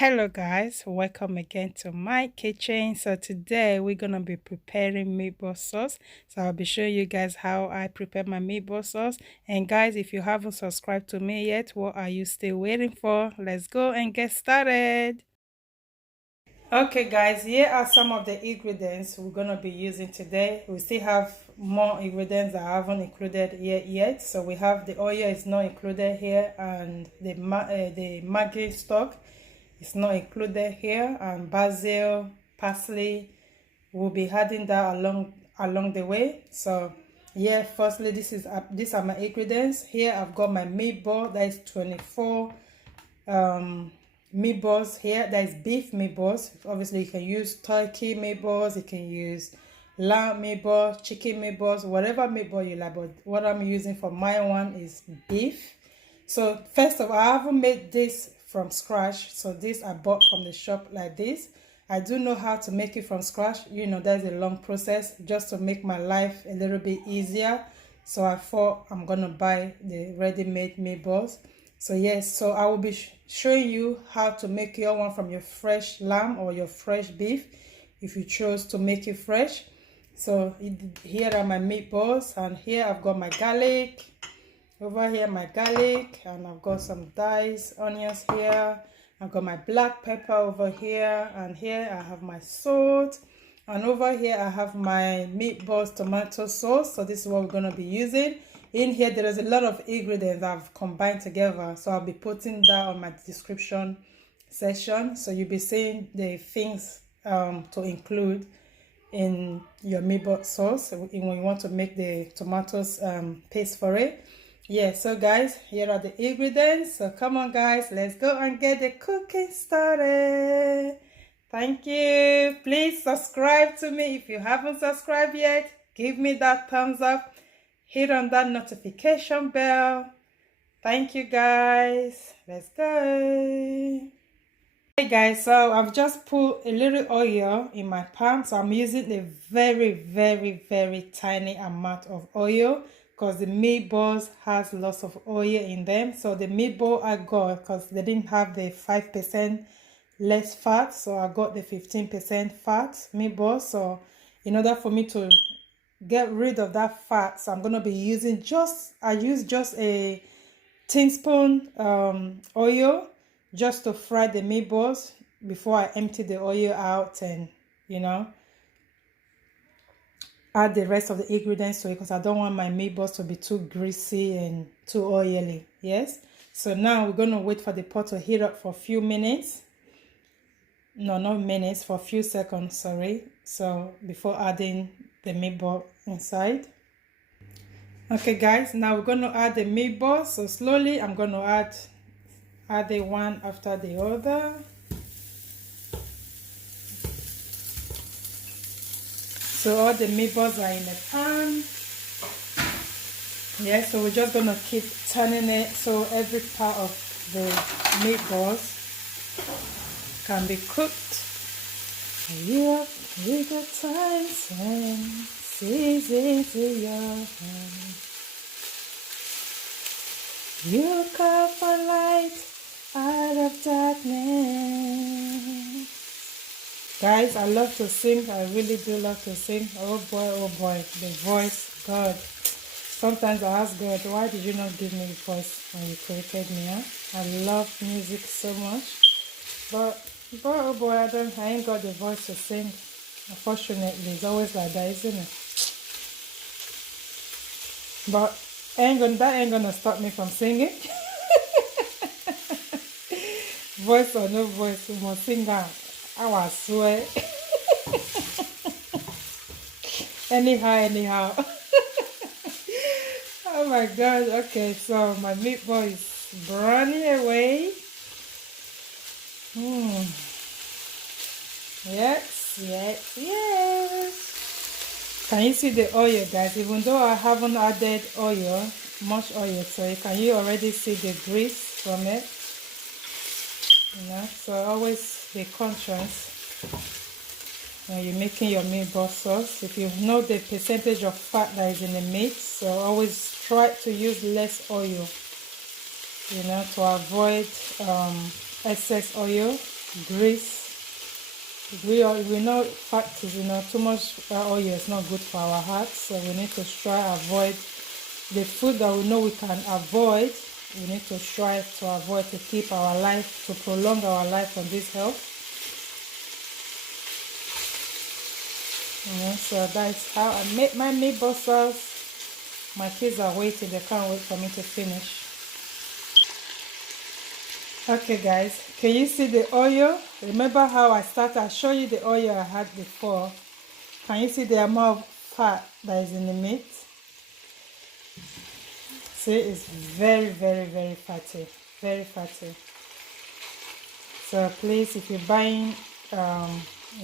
Hello guys, welcome again to my kitchen. So today we're gonna be preparing meatball sauce. So I'll be showing you guys how I prepare my meatball sauce. And guys, if you haven't subscribed to me yet, what are you still waiting for? Let's go and get started. Okay guys, here are some of the ingredients we're gonna be using today. We still have more ingredients that I haven't included here yet. So we have the oil is not included here, and the maggj stock it's not included here, and basil, parsley. We'll be adding that along the way. So yeah, firstly, these are my ingredients. Here I've got my meatball, that is 24 meatballs. Here that is beef meatballs. Obviously you can use turkey meatballs, you can use lamb meatballs, chicken meatballs, whatever meatball you like, but what I'm using for my one is beef. So first of all, I haven't made this from scratch, so this I bought from the shop like this. I do know how to make it from scratch. You know, that's a long process just to make my life a little bit easier. So I thought I'm gonna buy the ready-made meatballs. So yes, so I will be showing you how to make your one from your fresh lamb or your fresh beef if you chose to make it fresh. So here are my meatballs, and here I've got my garlic. Over here my garlic, and I've got some diced onions here. I've got my black pepper over here, and here I have my salt, and over here I have my meatballs tomato sauce. So this is what we're going to be using. In here there is a lot of ingredients I've combined together, so I'll be putting that on my description section, so you'll be seeing the things to include in your meatball sauce when you want to make the tomatoes paste for it. Yeah, so guys, here are the ingredients. So come on guys, let's go and get the cooking started. Thank you. Please subscribe to me if you haven't subscribed yet. Give me that thumbs up. Hit on that notification bell. Thank you guys. Let's go. Hey guys, so I've just put a little oil in my pan. So I'm using a very tiny amount of oil, because the meatballs has lots of oil in them. So the meatball I got, because they didn't have the 5% less fat, so I got the 15% fat meatball. So in order for me to get rid of that fat, so I'm going to be using I use just a teaspoon oil just to fry the meatballs before I empty the oil out and, you know, add the rest of the ingredients to it, because I don't want my meatballs to be too greasy and too oily. Yes, so now we're going to wait for the pot to heat up for a few minutes. No, not minutes, for a few seconds, sorry. So before adding the meatball inside. Okay guys, now we're going to add the meatballs. So slowly I'm going to add the one after the other. So all the meatballs are in the pan. Yeah, so we're just gonna keep turning it so every part of the meatballs can be cooked. Yeah, we got times and seasons in your hand. You come for light out of darkness. Guys, I love to sing. I really do love to sing. Oh boy, the voice, God. Sometimes I ask God, why did you not give me a voice when you created me? Huh? I love music so much. But oh boy, I ain't got the voice to sing. Unfortunately, it's always like that, isn't it? But that ain't gonna stop me from singing. Voice or no voice, we must sing out. I swear. anyhow. Oh my god. Okay, so my meatball is browning away. Yes. Can you see the oil, guys? Even though I haven't added much oil, so can you already see the grease from it? You know, so always be conscious when you're making your meatball sauce. If you know the percentage of fat that is in the meat, so always try to use less oil, you know, to avoid excess oil grease. We know fat is, too much oil is not good for our hearts, so we need to try avoid the food that we know we can avoid. We need to try to avoid, to keep our life, to prolong our life on this health. So that's how I make my meatball sauce. My kids are waiting, they can't wait for me to finish. Okay guys, can you see the oil? Remember how I showed you the oil I had before. Can you see the amount of fat that is in the meat? See, it's very, very, very fatty. Very fatty. So please, if you're buying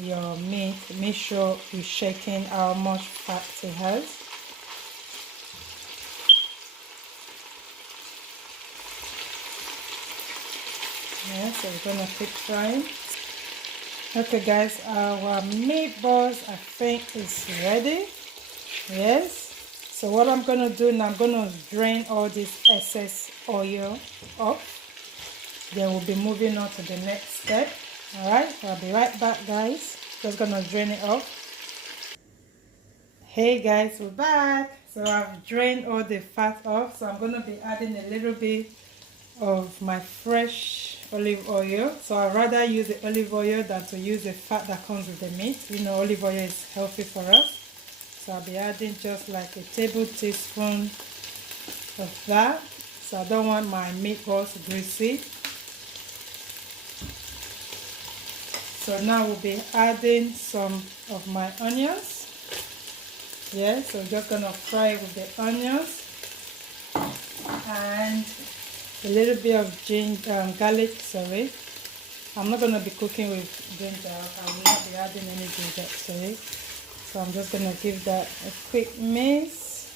your meat, make sure you're checking how much fat it has. Yeah, so we're gonna keep frying. Okay guys, our meatballs I think is ready. Yes. So what I'm gonna do now, I'm gonna drain all this excess oil off. Then we'll be moving on to the next step. Alright, I'll be right back guys. Just gonna drain it off. Hey guys, we're back. So I've drained all the fat off. So I'm gonna be adding a little bit of my fresh olive oil. So I'd rather use the olive oil than to use the fat that comes with the meat. Olive oil is healthy for us. So I'll be adding just like a tablespoon of that. So I don't want my meatballs greasy. So now we'll be adding some of my onions. Yeah, so we're just gonna fry with the onions and a little bit of garlic. Sorry, I'm not gonna be cooking with ginger. I will not be adding any ginger. Sorry. So I'm just gonna give that a quick mix.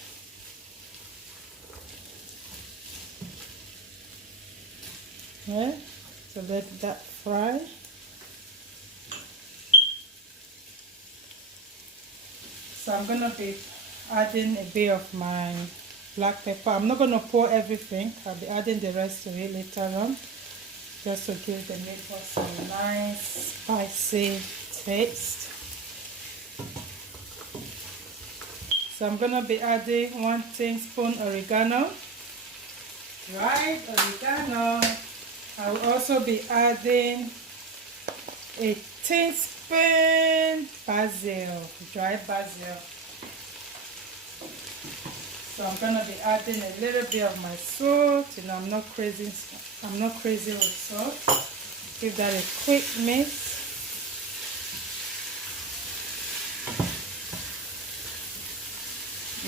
Yeah, so let that fry. So I'm gonna be adding a bit of my black pepper. I'm not gonna pour everything. I'll be adding the rest to it later on, just to give the meatball some nice spicy taste. So I'm gonna be adding 1 teaspoon oregano, dried oregano. I will also be adding a teaspoon basil, dried basil. So I'm gonna be adding a little bit of my salt. I'm not crazy with salt. Give that a quick mix.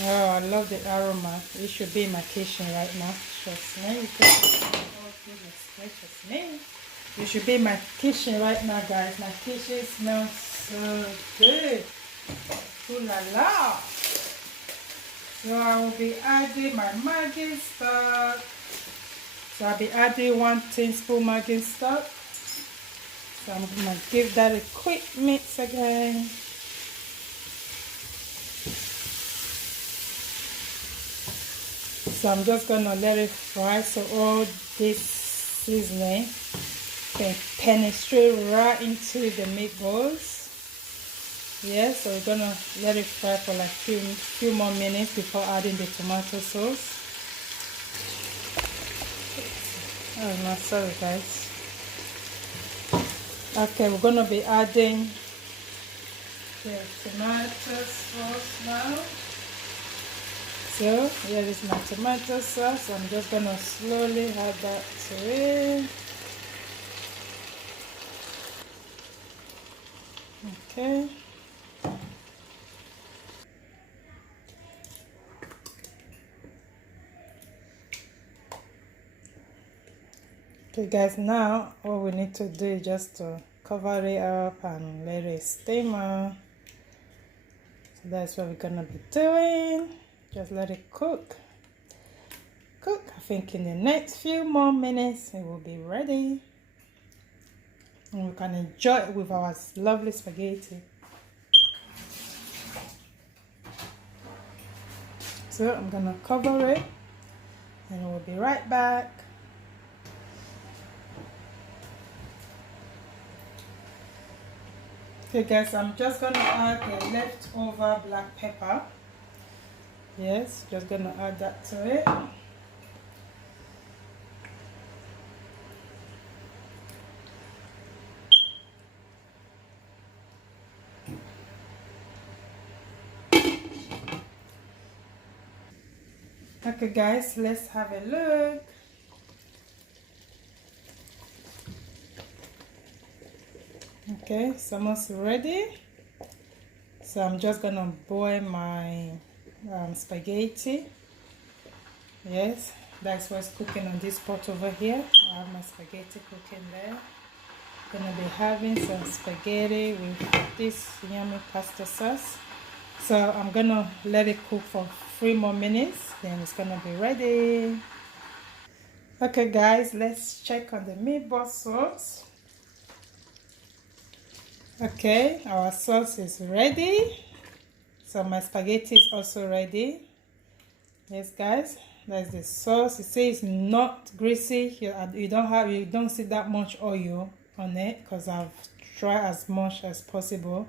Oh, I love the aroma. It should be in my kitchen right now. Trust me. Oh, goodness gracious me. You should be in my kitchen right now, guys. My kitchen smells so good. Ooh la la. So I will be adding my maggj stock. So I'll be adding 1 teaspoon maggj stock. So I'm gonna give that a quick mix again. So I'm just gonna let it fry so all this seasoning can penetrate right into the meatballs. Yeah, so we're gonna let it fry for like few more minutes before adding the tomato sauce. Oh no, sorry guys. Okay, we're gonna be adding the tomato sauce now. So here is my tomato sauce. I'm just gonna slowly add that to it. Okay. Okay guys, now all we need to do is just to cover it up and let it simmer. So that's what we're gonna be doing. Just let it cook. I think in the next few more minutes it will be ready. And we can enjoy it with our lovely spaghetti. So I'm gonna cover it and we'll be right back. Okay guys, I'm just gonna add the leftover black pepper. Yes, just gonna add that to it. Okay guys, let's have a look. Okay, it's almost ready. So I'm just gonna boil my spaghetti. Yes, that's what's cooking on this pot over here. I have my spaghetti cooking there. Gonna be having some spaghetti with this yummy pasta sauce. So I'm gonna let it cook for 3 more minutes, then it's gonna be ready. Okay guys, let's check on the meatball sauce. Okay, our sauce is ready. So my spaghetti is also ready. Yes guys, that's the sauce. It says not greasy. You don't see that much oil on it because I've tried as much as possible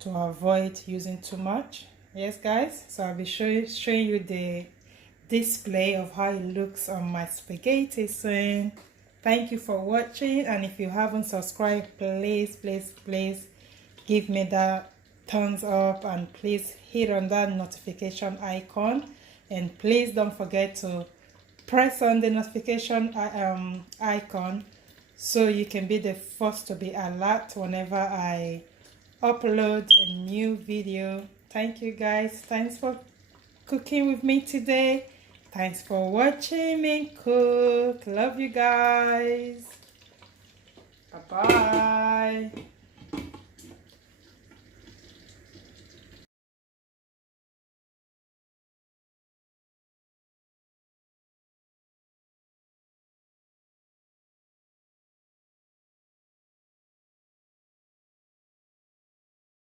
to avoid using too much. Yes guys, so I'll be showing you the display of how it looks on my spaghetti soon. Thank you for watching, and if you haven't subscribed, please give me that thumbs up, and please hit on that notification icon, and please don't forget to press on the notification icon so you can be the first to be alert whenever I upload a new video. Thank you guys. Thanks for cooking with me today. Thanks for watching me cook. Love you guys. Bye bye.